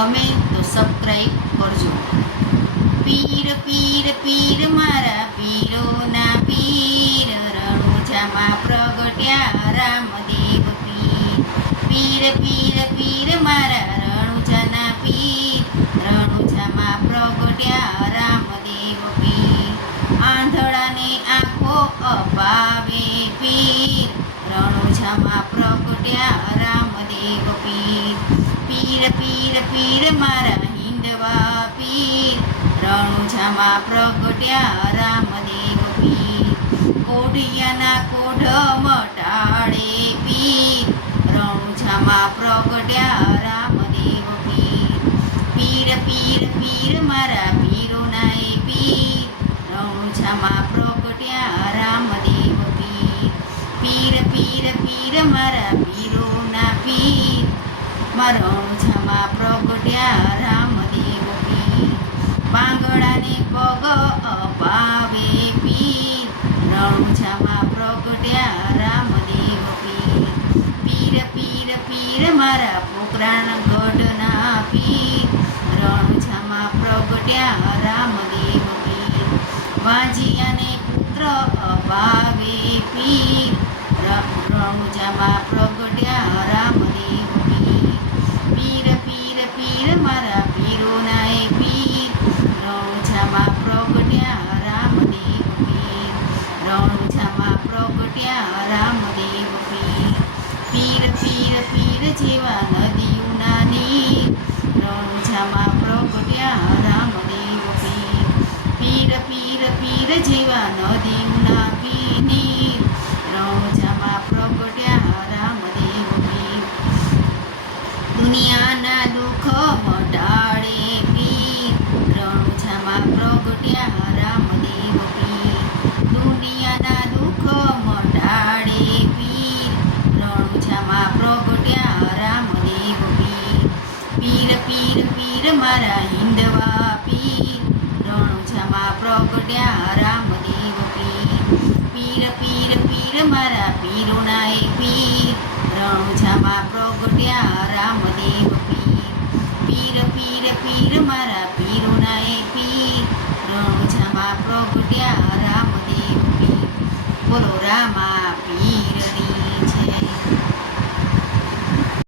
ગમે તો સબસ્ક્રાઈબ કરજો. પીર પીર પીર મારા પીરોના પીર, રણુજામાં પ્રગટ્યા રામદેવ પીર. પીર પીર પીર મારા રણુજાના પીર, રણુજામાં પ્રગટ્યા રામદેવ પીર. આંધળાને આંખો અપાવે પીર, રણુજામાં પ્રગટ્યા રામદેવ પીર. પીર પીર પીર મારા હિંડવા પીર, રણુજામાં પ્રગટ્યા રામદેવ પીર. કોઢિયાના કોઢ મટાડે પીર, રણુજામાં પ્રગટ્યા રામદેવ પીર. પીર પીર પીર મારા પીરોના એ પીર, રણુજામાં પ્રગટ્યા રામદેવ પીર. પીર પીર પીર મારા પીરોના પીર, રણુજામાં પ્રગટ્યા રામદેવ પીર. પાંગળાને પગ અપાવે પીર, રણુજામાં પ્રગટ્યા રામદેવ પીર. પીર પીર પીર મારા પોકરાણ ગઢના પીર, રણુજામાં પ્રગટ્યા રામદેવ પીર. વાંજિયાને પુત્ર અપાવે પીર, રણુજામાં પ્રગટ્યા રામદેવ પીર. પીર પીર પીર મારા પીરોના એ પીર, રણુજામાં પ્રગટ્યા રામદેવ પીર. રણુજામાં પ્રગટ્યા રામદેવ પીર. પીર પીર પીર જેવા નદીઓના નીર, રણુજામાં પ્રગટ્યા રામદેવ પીર. પીર પીર પીર જેવા નદીઓના નીર, રણુજામાં પ્રગટ્યા રામદેવ પીર. દુનિયાના દુઃખ મટાડે પીર, રણુજામાં પ્રગટ્યા રામદેવ પીર. દુનિયાના દુઃખ મટાડે પીર, રણુજામાં પ્રગટ્યા રામદેવ પીર. પીર પીર પીર મારા હિંડવા પીર, રણુજામાં પ્રગટ્યા રામદેવ પીર. પીર પીર પીર મારા પીરોના એ પીર, રણુજામાં પ્રગટ્યા રામદેવ પીર. પીર પીર પીર મારા પીરોના એ પીર, રણુજામાં પ્રગટ્યા રામદેવ પીર. બોલો રામા પીર.